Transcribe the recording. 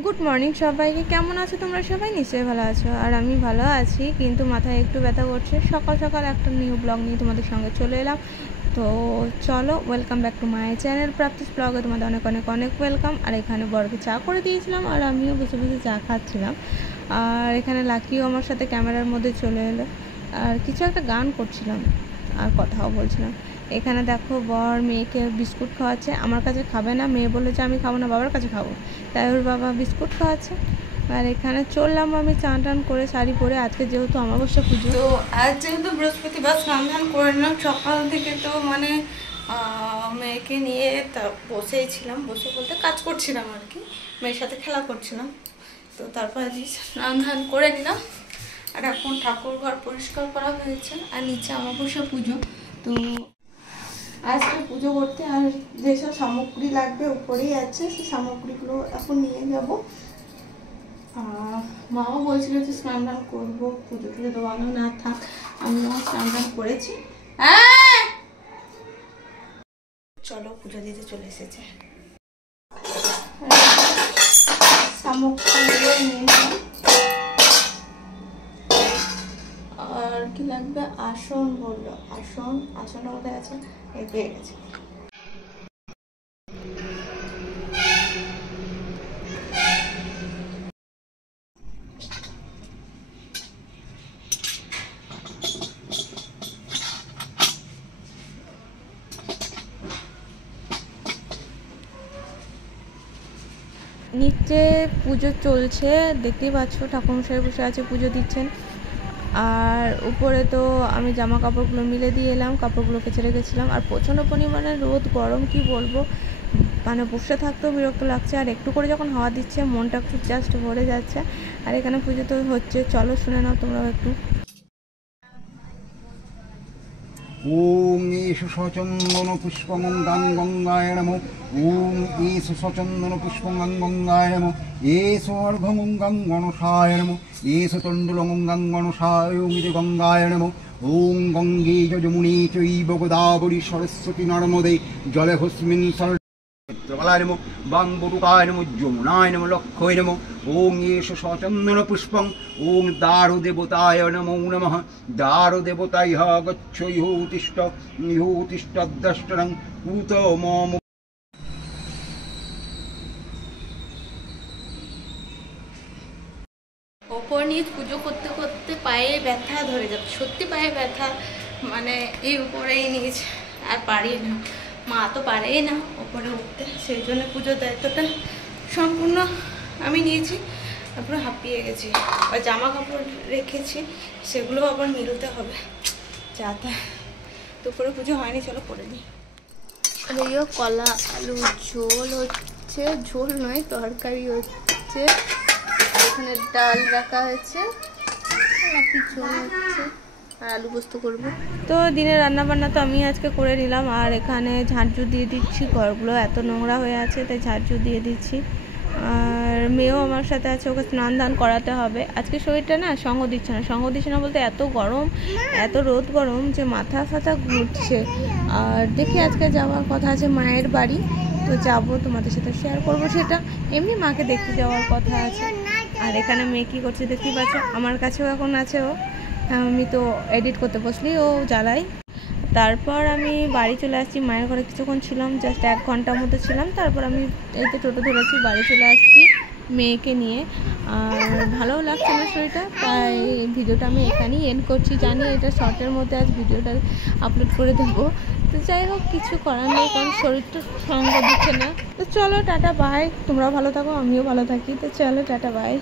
Good morning সবাইকে। কেমন আছো তোমরা সবাই? নিশ্চয়ই ভালো আছো, আর আমি ভালো আছি, কিন্তু মাথায় একটু ব্যথা করছে। সকাল সকাল একটা নিউ ব্লগ নিয়ে তোমাদের সঙ্গে চলে এলাম। তো চলো, welcome back to my channel প্রাপ্তিস ব্লগে তোমাদের অনেক অনেক অনেক ওয়েলকাম। আর এখানে বরকে চা করে দিয়েছিলাম, আর আমিও বসে বসে চা খাচ্ছিলাম। আর এখানে লাকিও আমার সাথে ক্যামেরার মধ্যে চলে এলো, আর কিছু একটা গান করছিলাম আর কথাও বলছিলাম। এখানে দেখো বর মেয়েকে বিস্কুট খাওয়াচ্ছে। আমার কাছে খাবে না, মেয়ে বলেছে আমি খাবো না, বাবার কাছে খাবো, তাই ওর বাবা বিস্কুট খাওয়াচ্ছে। আর এখানে চললাম আমি চান টান করে শাড়ি পরে। আজকে যেহেতু অমাবস্যা পুজো, তো আজ যেহেতু বৃহস্পতিবার স্নান টান করে নিলাম সকাল থেকে। তো মানে মেয়েকে নিয়ে তা বসেই ছিলাম, বসে বলতে কাজ করছিলাম আর কি, মেয়ের সাথে খেলা করছিলাম। তো তারপর স্নান ধান করে নিলাম, আর এখন ঠাকুর ঘর পরিষ্কার করা হয়েছে। আর নিচে অমাবস্যা পুজো, তো আজকে পুজো করতে আর যেসব সামগ্রী লাগবে উপরেই আছে, সেই সামগ্রীগুলো এখন নিয়ে যাব। মাও বলছিল যে স্নান টান করবো, পুজো টুজো দেওয়ানো না থাক, আমিও স্নান টান করেছি। চলো পুজো দিতে চলে এসেছে, সামগ্রীগুলো নিয়ে নিলাম। আর কি লাগবে? আসন বললো, আসন কোথায় আছে? এই পেয়ে গেছে। নিচে পুজো চলছে, দেখতেই পাচ্ছ ঠাকুরমশাই বসে আছে, পুজো দিচ্ছেন। আর উপরে তো আমি জামা কাপড়গুলো মিলে দিয়ে এলাম, কাপড়গুলো কেচে রেখেছিলাম। আর প্রচণ্ড পরিমাণে রোদ, গরম, কি বলবো, মানে বসে থাকতেও বিরক্ত লাগছে। আর একটু করে যখন হাওয়া দিচ্ছে মনটা একটু জাস্ট ভরে যাচ্ছে। আর এখানে পুজো তো হচ্ছে, চলো শুনে নাও তোমরাও একটু। ওম ঈশু সচন্দন পুষ্পং গঙ্গায় নমঃ। ওম ঈশু সচন্দন পুষ্পং গঙ্গায় নমঃ। এষু অর্ঘ্যং গঙ্গণসায় নমঃ। এষু তণ্ডুলং গঙ্গণসায় গঙ্গায় নমঃ। ওম গঙ্গে যমুনে চৈব গোদাবরী সরস্বতী নর্মদে জলেহস্মিন সরস্বতী নমঃ। বাংবরুকায় নমঃ। যমুনায় নমঃ। লক্ষ্যৈ নমঃ। ওম ঈশু সচন্দন পুষ্পং। ওম দারু দেবতায় নমো নমঃ। দারু দেবতায় গচ্ছ ইহোতিষ্ঠদ্রষ্টরং কুত মম। ওপর নিচ পুজো করতে করতে পায়ে ব্যথা ধরে যাবে, সত্যি পায়ে ব্যথা, মানে এই উপরেই নিচ আর পারি না, মা তো পারেই না ওপরে উঠতে, সেই জন্য পুজোর দায়িত্বটা সম্পূর্ণ আমি নিয়েছি। তারপরে হাঁপিয়ে গেছি, আর জামা কাপড় রেখেছি সেগুলো আবার মিলতে হবে, যাতে দুপুরে পুজো হয়নি, চলো করে নিই। এইও কলা আলু ঝোল হচ্ছে, ঝোল নয় তরকারি হচ্ছে, এখানে ডাল রাখা হয়েছে, ঝোল হচ্ছে, আর আলু পোস্ত করবো। তো দিনের রান্না বান্না তো আমি আজকে করে নিলাম। আর এখানে ঝাড়ঝুড় দিয়ে দিচ্ছি, ঘরগুলো এত নোংরা হয়ে আছে তাই ঝাড়ঝুড় দিয়ে দিচ্ছি। আর মেয়েও আমার সাথে আছে, ওকে স্নান দান করাতে হবে। আজকে শরীরটা না সঙ্গ দিচ্ছে না বলতে এত গরম, এত রোদ গরম যে মাথা ফাথা ঘুরছে। আর দেখি আজকে যাওয়ার কথা আছে মায়ের বাড়ি, তো যাবো, তোমাদের সাথে শেয়ার করবো সেটা। এমনি মাকে দেখতে যাওয়ার কথা আছে। আর এখানে মেয়ে কী করছে দেখতেই পাচ্ছ, আমার কাছেও এখন আছে ও, আমি তো এডিট করতে বসলি ও জ্বালাই। তারপর আমি বাড়ি চলে আসছি, মায়ের ঘরে কিছুক্ষণ ছিলাম, জাস্ট 1 ঘন্টার মতো ছিলাম। তারপর আমি এই তো টোটো ধরেছি, বাড়ি চলে আসছি মেয়েকে নিয়ে। আর ভালোও লাগছে না শরীরটা, তাই ভিডিওটা আমি এখানেই এন্ড করছি। জানি এটা শর্টের মধ্যে আজ ভিডিওটা আপলোড করে দেবো, তো যাই হোক কিছু করার নেই, কারণ শরীর তো সঙ্গ দিচ্ছে না। তো চলো টাটা বাই, তোমরাও ভালো থাকো, আমিও ভালো থাকি। তো চলো টাটা বাই।